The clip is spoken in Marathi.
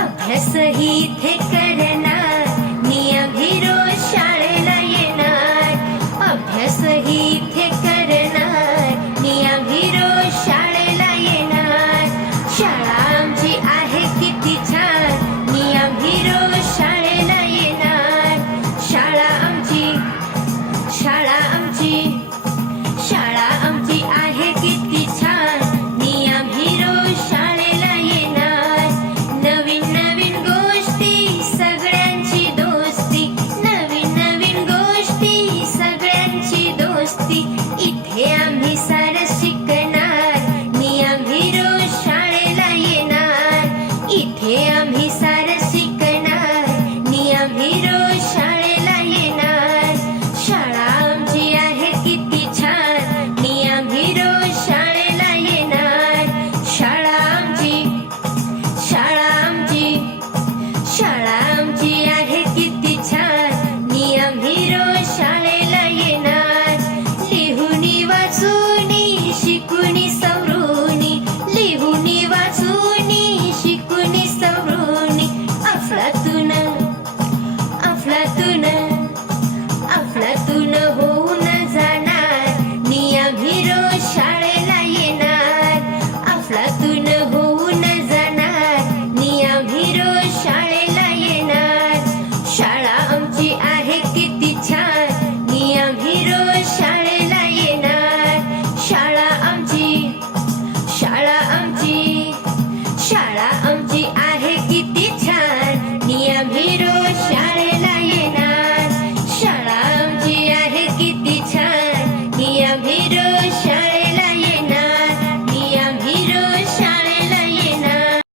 अभ्यासही थे They said I'm G.I.